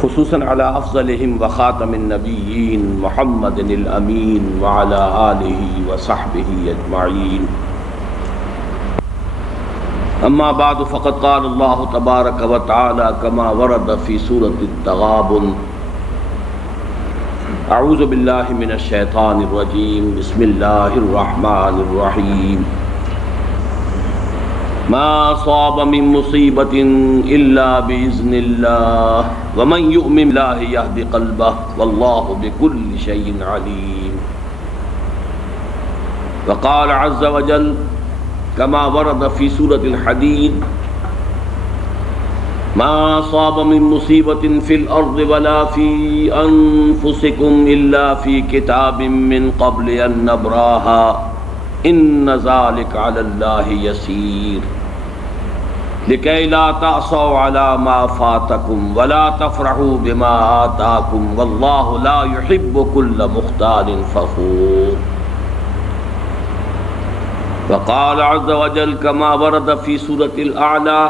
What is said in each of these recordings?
خصوصاً على افضلهم وخاتم النبیین محمد الامین وعلى آلہ وصحبہ اجمعین. اما بعد فقد قال اللہ تبارک وتعالی كما ورد في سورة التغابن: اعوذ باللہ من الشیطان الرجیم بسم اللہ الرحمن الرحیم. ما أصاب من مصیبة الا بإذن اللہ ومن يؤمن باللہ يهد قلبه واللہ بكل شيء علیم. وقال عز وجل كما ورد في سورة الحديد: ما أصاب من مصيبة في الأرض ولا في أنفسكم إلا في كتاب من قبل أن نبراها إن ذلك على الله يسير لكي لا تعصوا على ما فاتكم ولا تفرحوا بما آتاكم والله لا يحب كل مختال فخور. وقال عز وجل كما ورد في سورة الأعلى: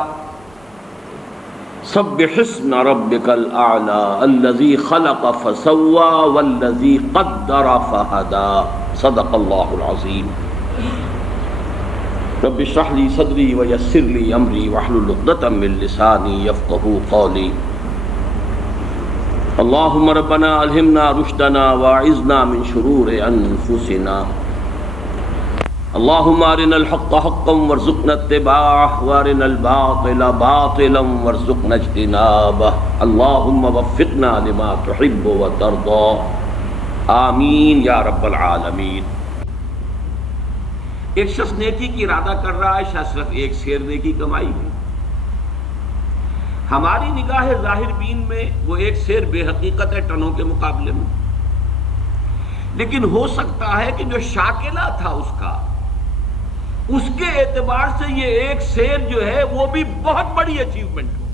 سبح اسم ربك الأعلى الذي خلق فسوى والذي قدر فهدى. صدق الله العظيم. رب اشرح لي صدري ويسر لي أمري واحلل عقدة من لساني يفقهوا قولي. اللهم ربنا ألهمنا رشدنا واعذنا من شرور أنفسنا. اللهم أرنا الحق حقا وارزقنا اتباعه وأرنا الباطل باطلا وارزقنا اجتنابه. اللهم وفقنا لما تحب وترضى آمین یا رب العالمین. ایک شخص نیکی کی ارادہ کر رہا ہے، شاید صرف ایک سیر نیکی کمائی ہے. ہماری نگاہ ظاہر بین میں وہ ایک سیر بے حقیقت ہے ٹنوں کے مقابلے میں، لیکن ہو سکتا ہے کہ جو شاکلہ تھا اس کے اعتبار سے یہ ایک سیر جو ہے وہ بھی بہت بڑی اچیومنٹ ہو.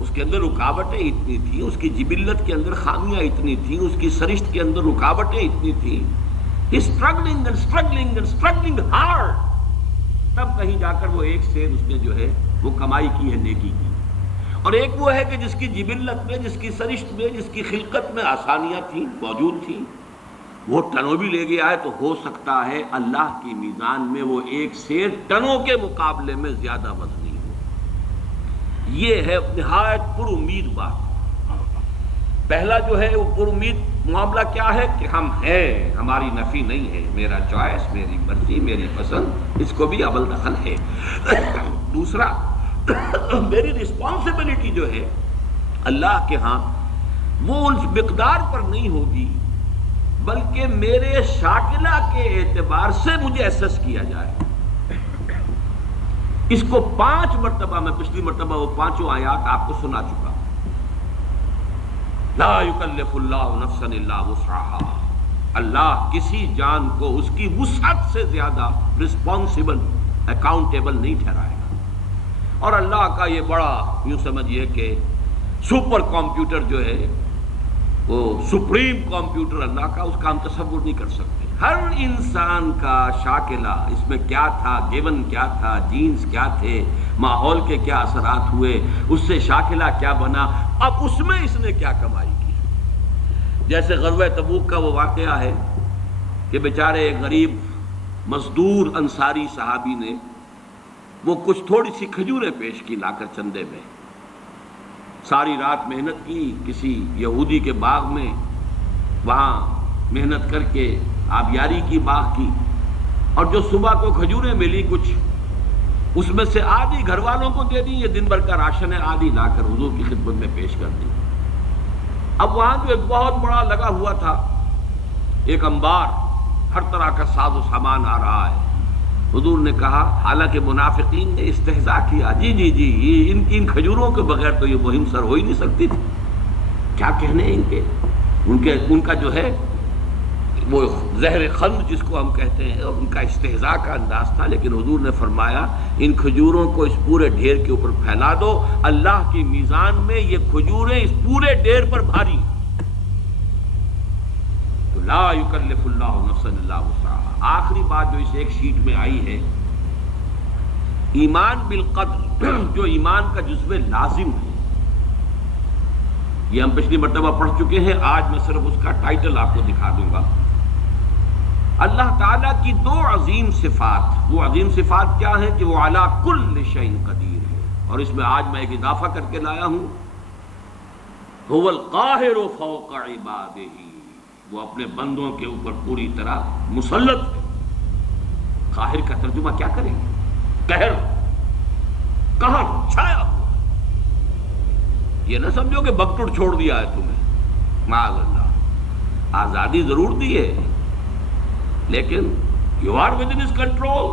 اس کے اندر رکاوٹیں اتنی تھیں، اس کی جبلت کے اندر خامیاں اتنی تھیں، اس کی سرشت کے اندر رکاوٹیں اتنی تھیں. struggling hard. تب کہیں جا کر وہ ایک سیر اس نے جو ہے وہ کمائی کی ہے نیکی کی. اور ایک وہ ہے کہ جس کی جبلت میں، جس کی سرشت میں، جس کی خلقت میں آسانیاں تھیں، موجود تھیں، وہ ٹنوں بھی لے گیا ہے. تو ہو سکتا ہے اللہ کی میزان میں وہ ایک سیر ٹنوں کے مقابلے میں زیادہ وزنی ہو. یہ ہے نہایت پر امید بات. پہلا جو ہے وہ پر امید معاملہ کیا ہے کہ ہم ہیں، ہماری نفی نہیں ہے، میرا چوائس، میری مرضی، میری پسند، اس کو بھی اول دخل ہے. دوسرا، میری رسپانسبلٹی جو ہے اللہ کے ہاں وہ اس مقدار پر نہیں ہوگی، بلکہ میرے شاکلہ کے اعتبار سے مجھے ایسس کیا جائے. اس کو 5 مرتبہ، میں پچھلی مرتبہ وہ 5 آیات آپ کو سنا چکا. لا یکلف اللہ نفسا الا وسعها. اللہ کسی جان کو اس کی وسعت سے زیادہ رسپانسبل، اکاؤنٹیبل نہیں ٹھہرائے گا. اور اللہ کا یہ بڑا، یوں سمجھیے کہ سپر کمپیوٹر جو ہے، وہ سپریم کمپیوٹر اللہ کا، اس کا ہم تصور نہیں کر سکتے. ہر انسان کا شاکلہ، اس میں کیا تھا، گیون کیا تھا، جینز کیا تھے، ماحول کے کیا اثرات ہوئے، اس سے شاکلہ کیا بنا، اب اس میں اس نے کیا کمائی کی. جیسے غزوہ تبوک کا وہ واقعہ ہے کہ بیچارے ایک غریب مزدور انصاری صحابی نے وہ کچھ تھوڑی سی کھجوریں پیش کی لا کر چندے میں. ساری رات محنت کی کسی یہودی کے باغ میں، وہاں محنت کر کے آبیاری کی، باغ کی، اور جو صبح کو کھجوریں ملی کچھ، اس میں سے آدھی گھر والوں کو دے دی، یہ دن بھر کا راشن ہے، آدھی لا کر حضور کی خدمت میں پیش کر دی. اب وہاں جو ایک بہت بڑا لگا ہوا تھا ایک انبار، ہر طرح کا ساز و سامان آ رہا ہے. حضور نے کہا، حالانکہ منافقین نے استہزاء کیا، جی ان کھجوروں کے بغیر تو یہ مہم سر ہو ہی نہیں سکتی تھی. کیا کہنے ان کا جو ہے وہ زہر خند جس کو ہم کہتے ہیں، اور ان کا استہزاء کا انداز تھا. لیکن حضور نے فرمایا، ان کھجوروں کو اس پورے ڈھیر کے اوپر پھیلا دو، اللہ کی میزان میں یہ کھجوریں اس پورے ڈھیر پر بھاری. تو لا یکلف اللہ نفسا الا وسعها. آخری بات جو اس ایک شیٹ میں آئی ہے، ایمان بالقدر جو ایمان کا جزو لازم ہے، یہ ہم پچھلی مرتبہ پڑھ چکے ہیں، آج میں صرف اس کا ٹائٹل آپ کو دکھا دوں گا۔ اللہ تعالیٰ کی دو عظیم صفات، وہ عظیم صفات کیا ہیں کہ وہ علی کل شیء قدیر ہے، اور اس میں آج میں ایک اضافہ کر کے لایا ہوں، هو القاہر فوق عبادہ، وہ اپنے بندوں کے اوپر پوری طرح مسلط ہے۔ قاہر کا ترجمہ کیا کریں گے؟ قہر چھایا ہوا۔ یہ نہ سمجھو کہ بکٹڑ چھوڑ دیا ہے تمہیں، معاذ اللہ، آزادی ضرور دی ہے لیکن you are within his control.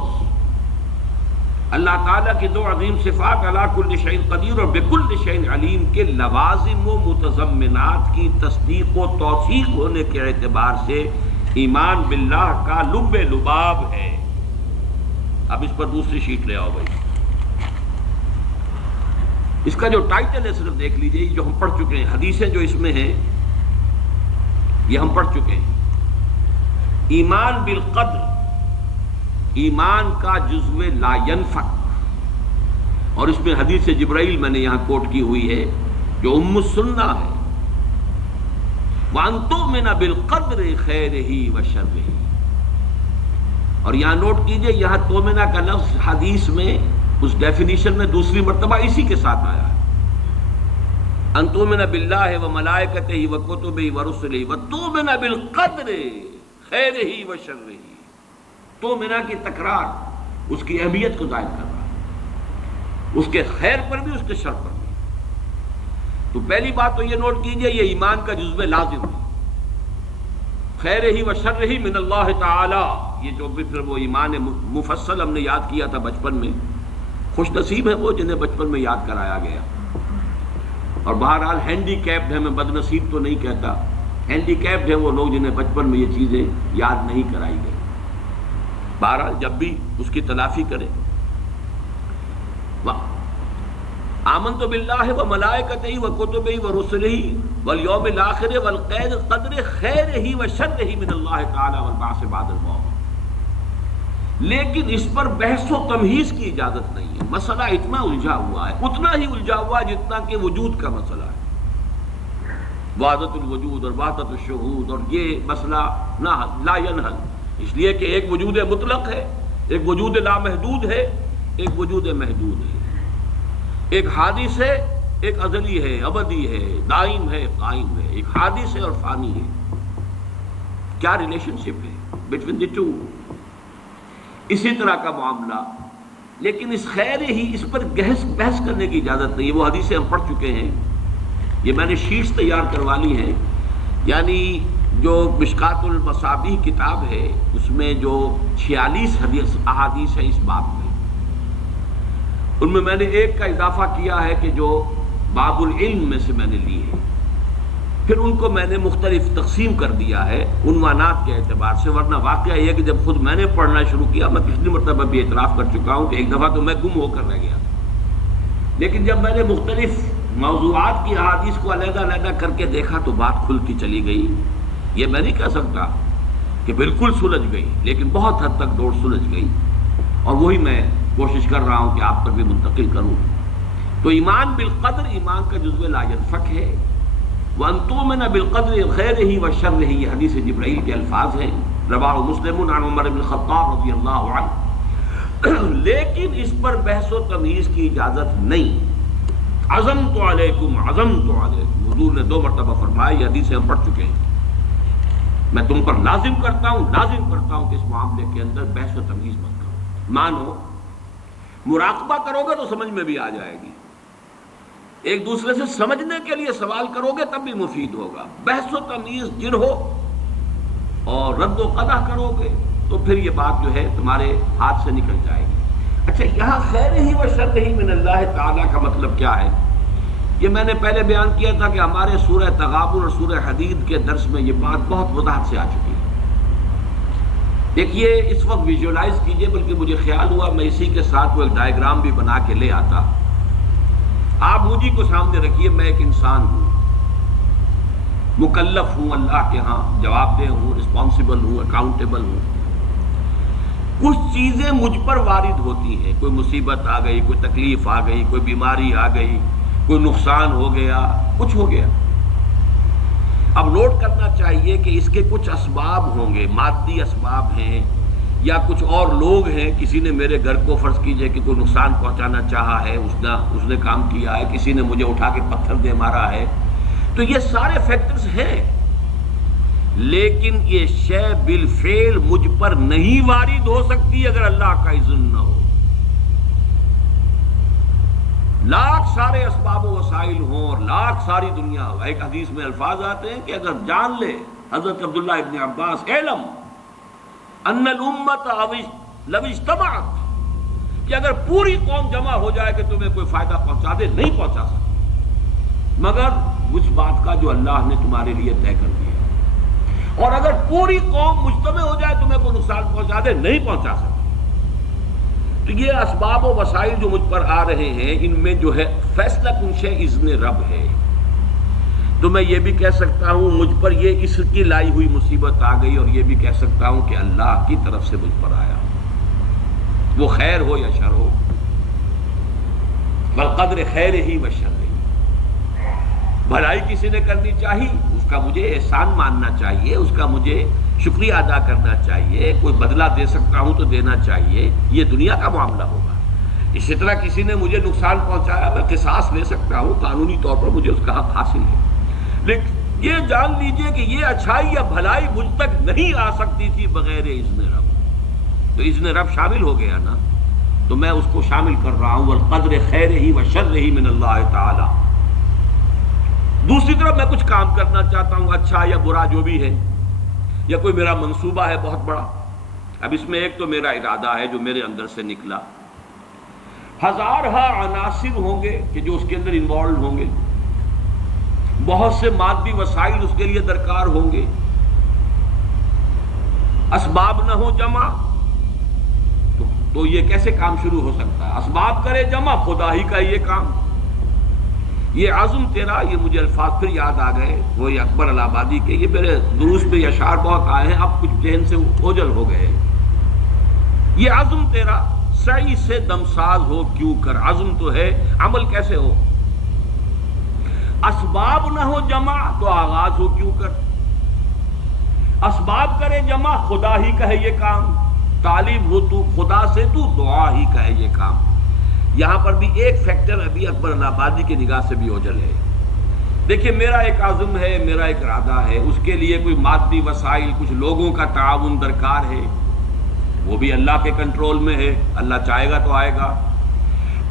اللہ تعالیٰ کی دو عظیم صفات علی کل شیء قدیر اور بکل شیء علیم کے لوازم و متضمنات کی تصدیق و توثیق ہونے کے اعتبار سے ایمان باللہ کا لب لباب ہے۔ اب اس پر دوسری شیٹ لے آؤ بھائی۔ اس کا جو ٹائٹل ہے صرف دیکھ لیجئے، جو ہم پڑھ چکے ہیں، حدیثیں جو اس میں ہیں یہ ہم پڑھ چکے ہیں۔ ایمان بالقدر، ایمان کا جزو لا ینفک، اور اس میں حدیث جبرائیل میں نے یہاں کوٹ کی ہوئی ہے جو ام السنہ ہے، وَأَن تُؤْمِنَ بِالْقَدْرِ خَيْرِهِ وَشَرِّهِ، اور یہاں نوٹ کیجئے یہاں تومنہ کا لفظ حدیث میں اس ڈیفینیشن میں دوسری مرتبہ اسی کے ساتھ آیا ہے، ان تؤمن باللہ وملائکتہ وکتبہ ورسلہ وتؤمن بالقدر خیرہ وشرہ۔ تومنہ کی تکرار اس کی اہمیت کو ظاہر کر رہا ہے، اس کے خیر پر بھی اس کے شر پر بھی۔ تو پہلی بات تو یہ نوٹ کیجئے یہ ایمان کا جزو لازم ہے، خیرہ وشرہ من اللہ تعالی۔ یہ جو بھی پھر وہ ایمان مفصل ہم نے یاد کیا تھا بچپن میں، خوش نصیب ہے وہ جنہیں بچپن میں یاد کرایا گیا، اور بہرحال ہینڈی کیپڈ ہے، میں بد نصیب تو نہیں کہتا، ہینڈی کیپڈ ہے وہ لوگ جنہیں بچپن میں یہ چیزیں یاد نہیں کرائی گئی۔ بہرحال جب بھی اس کی تلافی کرے، آمنت باللہ وملائکتہ وکتبہ ورسلہ والیوم الآخر والقدر خیرہ وشرہ من اللہ تعالی والبعث بعد الموت۔ لیکن اس پر بحث و تمہیز کی اجازت نہیں ہے، مسئلہ اتنا الجھا ہوا ہے، اتنا ہی الجھا ہوا ہے جتنا کہ وجود کا مسئلہ ہے، وحدت الوجود اور وحدت الشہود، اور یہ مسئلہ لا ینحل، اس لیے کہ ایک وجود مطلق ہے، ایک وجود لامحدود ہے، ایک وجود محدود ہے، ایک حادث ہے، ایک ازلی ہے، ابدی ہے، دائم ہے، قائم ہے، ایک حادث ہے اور فانی ہے۔ کیا ریلیشن شپ ہے بٹوین دی ٹو؟ اسی طرح کا معاملہ، لیکن اس خیر ہی اس پر بحث کرنے کی اجازت نہیں ہے۔ وہ حدیثیں ہم پڑھ چکے ہیں، یہ میں نے شیٹس تیار کروا لی ہیں، یعنی جو مشکات المصابیح کتاب ہے اس میں جو 46 احادیث ہیں اس باب میں، ان میں نے ایک کا اضافہ کیا ہے کہ جو باب العلم میں سے میں نے لی ہے، پھر ان کو میں نے مختلف تقسیم کر دیا ہے عنوانات کے اعتبار سے، ورنہ واقعہ یہ کہ جب خود میں نے پڑھنا شروع کیا، میں پچھلی مرتبہ بھی اعتراف کر چکا ہوں کہ ایک دفعہ تو میں گم ہو کر رہ گیا، لیکن جب میں نے مختلف موضوعات کی احادیث کو علیحدہ علیحدہ کر کے دیکھا تو بات کھلتی چلی گئی۔ یہ میں نہیں کہہ سکتا کہ بالکل سلجھ گئی، لیکن بہت حد تک دوڑ سلجھ گئی، اور وہی میں کوشش کر رہا ہوں کہ آپ تک بھی منتقل کروں۔ تو ایمان بالقدر ایمان کا جزو لا ینفک ہے، وَأَن تُؤْمِنَ بِالْقَدْرِ خَيْرِهِ وَشَرِّهِ، یہ حدیث جبرائیل کے الفاظ ہیں، رواہ مسلم عن عمر بن الخطاب رضی اللہ عنہ۔ لیکن اس پر بحث و تمیز کی اجازت نہیں۔ عزمت علیکم عزمت علیکم، حضور نے 2 مرتبہ فرمایا، یہ حدیثیں ہم پڑھ چکے ہیں، میں تم پر لازم کرتا ہوں کہ اس معاملے کے اندر بحث و تمیز مت کرو۔ مانو مراقبہ کرو گے تو سمجھ میں بھی آ جائے گی، ایک دوسرے سے سمجھنے کے لیے سوال کرو گے تب بھی مفید ہوگا، بحث و تمیز جر ہو اور رد و قدح کرو گے تو پھر یہ بات جو ہے تمہارے ہاتھ سے نکل جائے گی۔ اچھا، یہاں خیر ہی و شر ہی من اللہ تعالیٰ کا مطلب کیا ہے؟ یہ میں نے پہلے بیان کیا تھا کہ ہمارے سورہ تغابن اور سورہ حدید کے درس میں یہ بات بہت وضاحت سے آ چکی ہے۔ دیکھیے اس وقت ویژولائز کیجئے، بلکہ مجھے خیال ہوا میں اسی کے ساتھ وہ ایک ڈائیگرام بھی بنا کے لے آتا۔ آپ مجھے کو سامنے رکھیے، میں ایک انسان ہوں، مکلف ہوں اللہ کے ہاں، جواب دہ ہوں، رسپانسیبل ہوں، اکاؤنٹیبل ہوں۔ کچھ چیزیں مجھ پر وارد ہوتی ہیں، کوئی مصیبت آ گئی، کوئی تکلیف آ گئی، کوئی بیماری آ گئی، کوئی نقصان ہو گیا، کچھ ہو گیا، اب نوٹ کرنا چاہیے کہ اس کے کچھ اسباب ہوں گے، مادی اسباب ہیں یا کچھ اور لوگ ہیں. کسی نے میرے گھر کو فرض کیجئے کہ کوئی نقصان پہنچانا چاہا ہے، اس نے کام کیا ہے، کسی نے مجھے اٹھا کے پتھر دے مارا ہے، تو یہ سارے فیکٹرز ہیں. لیکن یہ شے بالفعل مجھ پر نہیں وارد ہو سکتی اگر اللہ کا اذن نہ ہو. لاکھ سارے اسباب و وسائل ہوں اور لاکھ ساری دنیا ہو. ایک حدیث میں الفاظ آتے ہیں کہ اگر جان لے حضرت عبداللہ ابن عباس، اعلم ان الامت لو اجتمعت، کہ اگر پوری قوم جمع ہو جائے کہ تمہیں کوئی فائدہ پہنچا دے، نہیں پہنچا سکتی مگر اس بات کا جو اللہ نے تمہارے لیے طے کر دیا. اور اگر پوری قوم مجتمع ہو جائے تمہیں کوئی نقصان پہنچا دے، نہیں پہنچا سکتی. تو یہ اسباب و وسائل جو مجھ پر آ رہے ہیں، ان میں جو ہے فیصلہ کنش اذن رب ہے. تو میں یہ بھی کہہ سکتا ہوں مجھ پر یہ اس کی لائی ہوئی مصیبت آ گئی، اور یہ بھی کہہ سکتا ہوں کہ اللہ کی طرف سے مجھ پر آیا، وہ خیر ہو یا شر ہو. بالقدر خیر ہی و شر ہی، بھلائی کسی نے کرنی چاہیے، اس کا مجھے احسان ماننا چاہیے، اس کا مجھے شکریہ ادا کرنا چاہیے، کوئی بدلہ دے سکتا ہوں تو دینا چاہیے. یہ دنیا کا معاملہ ہوگا. اسی طرح کسی نے مجھے نقصان پہنچایا، میں قصاص لے سکتا ہوں، قانونی طور پر مجھے اس کا حق حاصل ہے. لیکن یہ جان لیجئے کہ یہ اچھائی یا بھلائی مجھ تک نہیں آ سکتی تھی بغیر اذن رب. تو اذن رب شامل ہو گیا نا، تو میں اس کو شامل کر رہا ہوں. والقدر خیر ہی و شر ہی من اللہ تعالی. دوسری طرف میں کچھ کام کرنا چاہتا ہوں، اچھا یا برا جو بھی ہے، یا کوئی میرا منصوبہ ہے بہت بڑا. اب اس میں ایک تو میرا ارادہ ہے جو میرے اندر سے نکلا، ہزارہا عناصر ہوں گے کہ جو اس کے اندر انوالوڈ ہوں گے، بہت سے مادی وسائل اس کے لیے درکار ہوں گے. اسباب نہ ہو جمع تو یہ کیسے کام شروع ہو سکتا ہے؟ اسباب کرے جمع، خدا ہی کا یہ کام. یہ عزم تیرا، یہ مجھے الفاظ پھر یاد آ گئے وہی اکبر الہ آبادی کے. یہ میرے دروس پہ اشعار بہت آئے ہیں، اب کچھ ذہن سے اوجل ہو گئے. یہ عزم تیرا سعی سے دمساز ہو کیوں کر. عزم تو ہے، عمل کیسے ہو؟ اسباب نہ ہو جمع تو آغاز ہو کیوں کر. اسباب کرے جمع، خدا ہی کا ہے یہ کام. طالب ہو تو خدا سے، تو دعا ہی کا ہے یہ کام. یہاں پر بھی ایک فیکٹر ابھی اکبر الہ آبادی کی نگاہ سے بھی اوجل ہے. دیکھیے میرا ایک عزم ہے، میرا ایک ارادہ ہے، اس کے لیے کوئی مادی وسائل، کچھ لوگوں کا تعاون درکار ہے، وہ بھی اللہ کے کنٹرول میں ہے. اللہ چاہے گا تو آئے گا.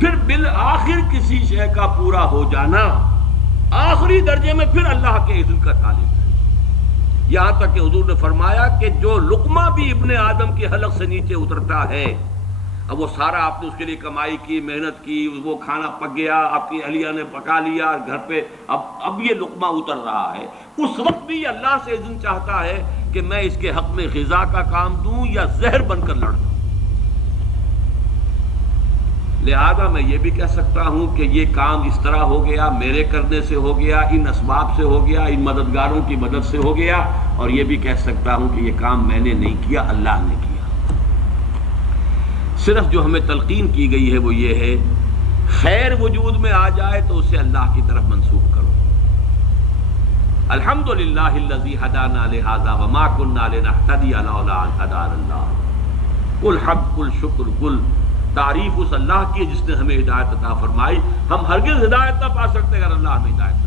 پھر بالآخر کسی شے کا پورا ہو جانا آخری درجے میں پھر اللہ کے اذن کا طالب ہے. یہاں تک کہ حضور نے فرمایا کہ جو لقمہ بھی ابن آدم کی حلق سے نیچے اترتا ہے، اب وہ سارا آپ نے اس کے لیے کمائی کی، محنت کی، وہ کھانا پک گیا، آپ کی اہلیہ نے پکا لیا گھر پہ، اب یہ لقمہ اتر رہا ہے، اس وقت بھی اللہ سے اذن چاہتا ہے کہ میں اس کے حق میں غذا کا کام دوں یا زہر بن کر لڑ دوں. لہذا میں یہ بھی کہہ سکتا ہوں کہ یہ کام اس طرح ہو گیا، میرے کرنے سے ہو گیا، ان اسباب سے ہو گیا، ان مددگاروں کی مدد سے ہو گیا. اور یہ بھی کہہ سکتا ہوں کہ یہ کام میں نے نہیں کیا، اللہ نے کیا. صرف جو ہمیں تلقین کی گئی ہے وہ یہ ہے، خیر وجود میں آ جائے تو اسے اللہ کی طرف منسوب کرو. الحمدللہ الذی ہدانا لہذا وما کنا لنہتدی لولا ان ہدانا اللہ. قل حمد، قل شکر، قل تعریف اس اللہ کی جس نے ہمیں ہدایت عطا فرمائی. ہم ہرگز ہدایت نہ پا سکتے اگر اللہ ہمیں ہدایت نہ دے.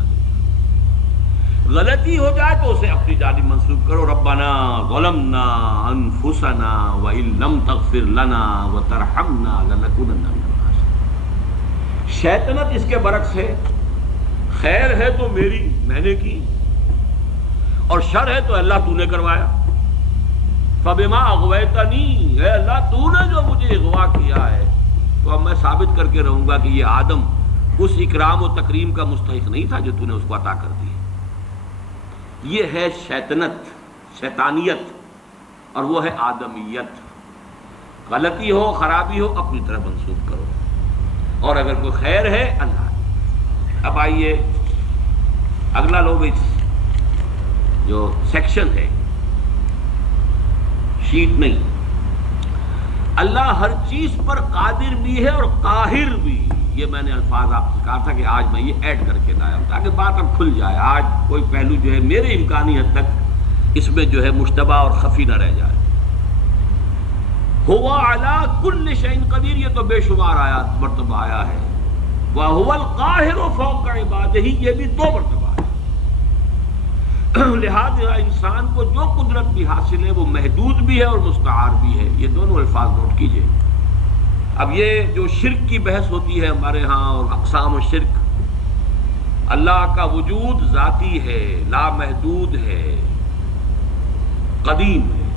غلطی ہو جائے تو اسے اپنی جانب منسوب کرو. ربنا ظلمنا انفسنا وان لم تغفر لنا وترحمنا لنکونن من الخاسرین. شیطنت اس کے برعکس ہے، خیر ہے تو میری، میں نے کی، اور شر ہے تو اللہ تو نے کروایا. فبما اغویتنی، اے اللہ تو نے جو مجھے اغوا کیا ہے، تو اب میں ثابت کر کے رہوں گا کہ یہ آدم اس اکرام و تکریم کا مستحق نہیں تھا جو تو نے اس کو عطا کر دی. یہ ہے شیطنت، شیطانیت، اور وہ ہے آدمیت. غلطی ہو، خرابی ہو، اپنی طرف منسوب کرو، اور اگر کوئی خیر ہے اللہ. اب آئیے اگلا لوگ جو سیکشن ہے، شیٹ نہیں. اللہ ہر چیز پر قادر بھی ہے اور قاہر بھی. یہ میں نے الفاظ آپ سے کہا تھا کہ آج میں یہ ایڈ کر کے لایا ہوں تاکہ بات اب کھل جائے. آج کوئی پہلو جو ہے میرے امکانی حد تک اس میں جو ہے مشتبہ اور خفی نہ رہ جائے. ہوا علی کل شیء قدیر، یہ تو بے شمار آیات مرتبہ آیا ہے. وَهُوَ الْقَاهِرُ فَوْقَ عِبَادِهِ، یہ بھی 2 مرتبہ ہے. لہذا انسان کو جو قدرت بھی حاصل ہے وہ محدود بھی ہے اور مستعار بھی ہے. یہ دونوں الفاظ نوٹ کیجئے. اب یہ جو شرک کی بحث ہوتی ہے ہمارے ہاں اور اقسام الشرک، اللہ کا وجود ذاتی ہے، لامحدود ہے، قدیم ہے.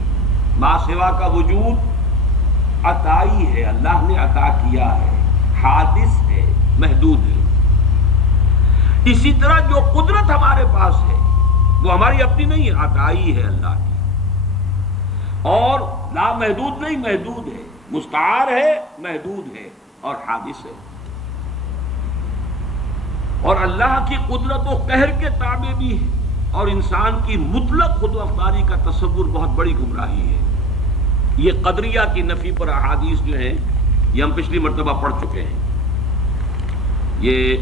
ما سوا کا وجود عطائی ہے، اللہ نے عطا کیا ہے، حادث ہے، محدود ہے. اسی طرح جو قدرت ہمارے پاس ہے وہ ہماری اپنی نہیں ہے، عطائی ہے اللہ کی. اور لامحدود نہیں، محدود ہے، مستعار ہے، محدود ہے اور حادث ہے. اور اللہ کی قدرت و قہر کے تابع بھی ہے. اور انسان کی مطلق خود مختاری کا تصور بہت بڑی گمراہی ہے. یہ قدریہ کی نفی پر احادیث جو ہیں یہ ہم پچھلی مرتبہ پڑھ چکے ہیں. یہ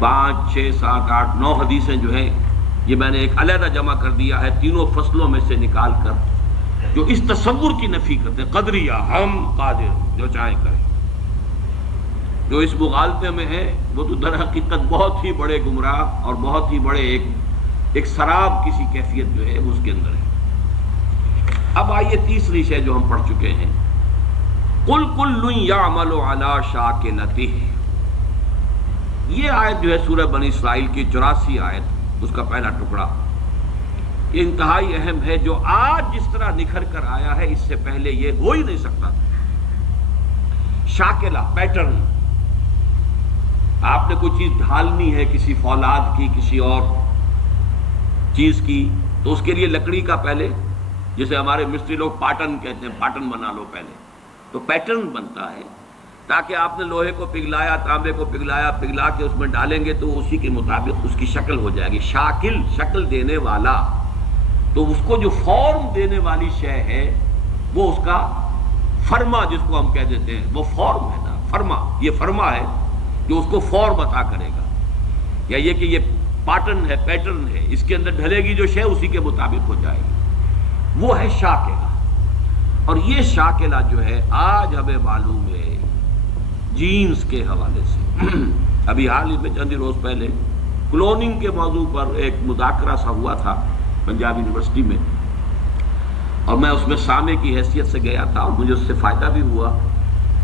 5 6 7 8 9 حدیثیں جو ہیں یہ میں نے ایک علیحدہ جمع کر دیا ہے تینوں فصلوں میں سے نکال کر، جو اس تصور کی نفی کرتے ہیں. قدریہ، ہم قادر، جو چاہیں کریں. جو اس مغالطے میں ہے وہ تو در حقیقت بہت ہی بڑے گمراہ اور بہت ہی بڑے ایک سراب کسی کیفیت جو ہے اس کے اندر ہے. اب آئیے تیسری شے جو ہم پڑھ چکے ہیں، قُلْ كُلٌّ يَعْمَلُ عَلَى شَاكِلَتِهِ. یہ آیت جو ہے سورہ بنی اسرائیل کی 84 آیت، اس کا پہلا ٹکڑا، یہ انتہائی اہم ہے. جو آج جس طرح نکھر کر آیا ہے اس سے پہلے یہ ہو ہی نہیں سکتا تھا. شاکلہ، پیٹرن. آپ نے کوئی چیز ڈھالنی ہے کسی فولاد کی، کسی اور چیز کی، تو اس کے لیے لکڑی کا پہلے، جسے ہمارے مستری لوگ پاٹن کہتے ہیں، پاٹن بنا لو پہلے، تو پیٹرن بنتا ہے. تاکہ آپ نے لوہے کو پگھلایا، تانبے کو پگھلا کے اس میں ڈالیں گے تو اسی کے مطابق اس کی شکل ہو جائے گی. شاکل، شکل دینے والا. تو اس کو جو فارم دینے والی شے ہے وہ اس کا فرما، جس کو ہم کہہ دیتے ہیں، وہ فارم ہے نا. فرما، یہ فرما ہے جو اس کو فارم عطا کرے گا. یا یہ کہ یہ پاٹن ہے، پیٹرن ہے، اس کے اندر ڈھلے گی جو شے اسی کے مطابق ہو جائے گی. وہ ہے شاکلہ. اور یہ شاکلہ جو ہے آج ہمیں معلوم ہے جینز کے حوالے سے. ابھی حال ہی میں چند روز پہلے کلوننگ کے موضوع پر ایک مذاکرہ سا ہوا تھا پنجاب یونیورسٹی میں، اور میں اس میں سامع کی حیثیت سے گیا تھا اور مجھے اس سے فائدہ بھی ہوا.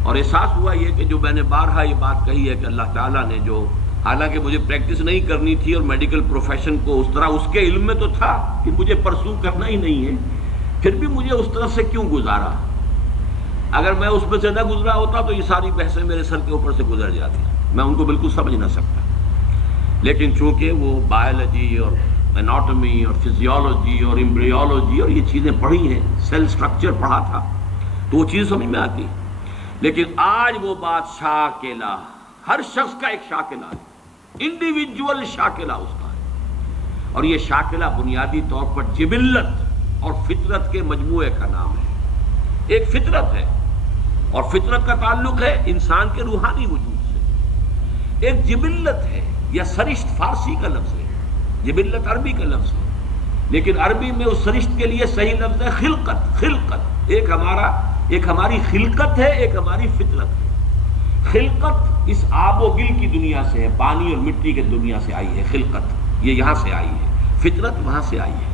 اور احساس ہوا یہ کہ جو میں نے بارہا یہ بات کہی ہے کہ اللہ تعالیٰ نے جو، حالانکہ مجھے پریکٹس نہیں کرنی تھی اور میڈیکل پروفیشن کو اس طرح اس کے علم میں تو تھا کہ مجھے پرسو کرنا ہی نہیں ہے، پھر بھی مجھے اس طرح سے کیوں گزارا. اگر میں اس میں سے نہ گزرا ہوتا تو یہ ساری بحثیں میرے سر کے اوپر سے گزر جاتی، میں ان کو بالکل سمجھ نہ سکتا. لیکن چونکہ وہ بایولوجی اور اناٹمی اور فزیولوجی اور ایمبریولوجی اور یہ چیزیں پڑھی ہیں، سیل سٹرکچر پڑھا تھا، تو وہ چیز سمجھ میں آتی. لیکن آج وہ بات شاکلہ، ہر شخص کا ایک شاکلہ ہے، انڈیویجول شاکلہ اس کا ہے. اور یہ شاکلہ بنیادی طور پر جبلت اور فطرت کے مجموعے کا نام ہے. ایک فطرت ہے اور فطرت کا تعلق ہے انسان کے روحانی وجود سے. ایک جبلت ہے یا سرشت فارسی کا لفظ ہے، جبلت عربی کا لفظ ہے، لیکن عربی میں اس سرشت کے لیے صحیح لفظ ہے خلقت. خلقت ایک ہماری خلقت ہے، ایک ہماری فطرت ہے. خلقت اس آب و گل کی دنیا سے ہے، پانی اور مٹی کی دنیا سے آئی ہے. خلقت یہ یہاں سے آئی ہے، فطرت وہاں سے آئی ہے.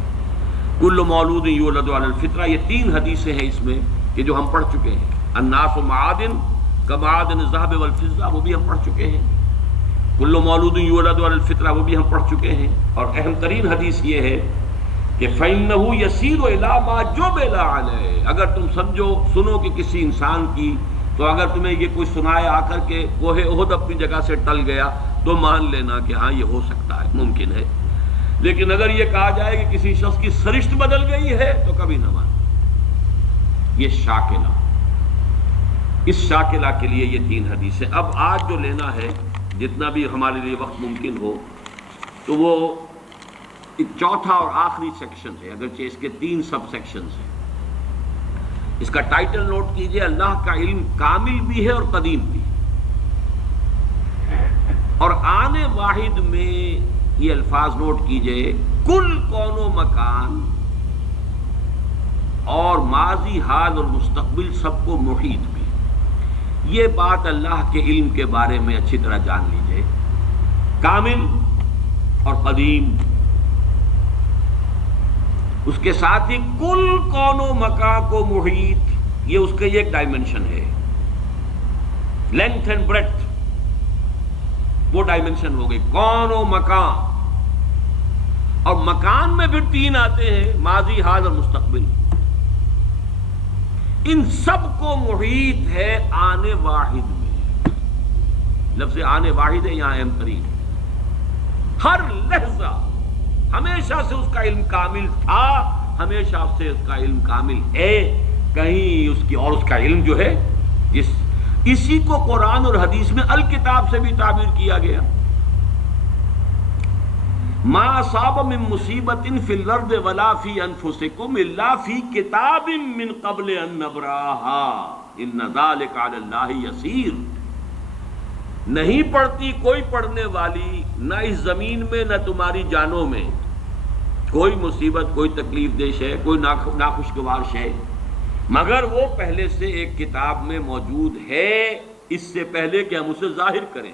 کل مولود یولد علی الفطرہ، یہ 3 حدیثیں ہیں اس میں کہ جو ہم پڑھ چکے ہیں. الناس معادن کمعادن الذهب والفضہ، وہ بھی ہم پڑھ چکے ہیں. کل مولود یولد علی الفطرہ، وہ بھی ہم پڑھ چکے ہیں. اور اہم ترین حدیث یہ ہے کہ فَإِنَّهُ يَسِيرُ إِلَىٰ مَا جُبِلَ عَلَيْهِ. اگر تم سنو کہ کسی انسان کی، تو اگر تمہیں یہ کوئی سنائے آ کر کے کوہ احد اپنی جگہ سے ٹل گیا تو مان لینا کہ ہاں یہ ہو سکتا ہے، ممکن ہے. لیکن اگر یہ کہا جائے کہ کسی شخص کی سرشت بدل گئی ہے تو کبھی نہ مان. یہ شاکلہ، اس شاکلہ کے لیے یہ 3 حدیثیں. اب آج جو لینا ہے جتنا بھی ہمارے لیے وقت ممکن ہو، تو وہ ایک چوتھا اور آخری سیکشن ہے، اگرچہ اس کے 3 سب سیکشنز ہیں. اس کا ٹائٹل نوٹ کیجئے، اللہ کا علم کامل بھی ہے اور قدیم بھی، اور آنے واحد میں یہ الفاظ نوٹ کیجئے، کل کون و مکان اور ماضی، حال اور مستقبل سب کو محیط بھی۔ یہ بات اللہ کے علم کے بارے میں اچھی طرح جان لیجئے، کامل اور قدیم، اس کے ساتھ ہی کل کون و مکان کو محیط، یہ اس کا ایک ڈائمنشن ہے، لینتھ اینڈ بریڈتھ، وہ ڈائمنشن ہو گئی کون و مکان۔ اور مکان میں پھر تین آتے ہیں، ماضی، حال اور مستقبل، ان سب کو محیط ہے آنے واحد میں۔ لفظ آنے واحد ہے یہاں اہم ترین، ہر لحظہ ہمیشہ سے اس کا علم کامل تھا، ہمیشہ سے اس کا علم کامل ہے، کہیں اس کی اور اس کا علم جو ہے اسی کو قرآن اور حدیث میں الکتاب سے بھی تعبیر کیا گیا۔ ما اصاب من مصیبت فی الارض ولا فی انفسکم الا فی کتاب من قبل ان نبراها ان ذلک علی اللہ یسیر۔ نہیں پڑتی کوئی پڑھنے والی، نہ اس زمین میں نہ تمہاری جانوں میں، کوئی مصیبت، کوئی تکلیف دہ شے، کوئی ناخوشگوار شے، مگر وہ پہلے سے ایک کتاب میں موجود ہے، اس سے پہلے کہ ہم اسے ظاہر کریں۔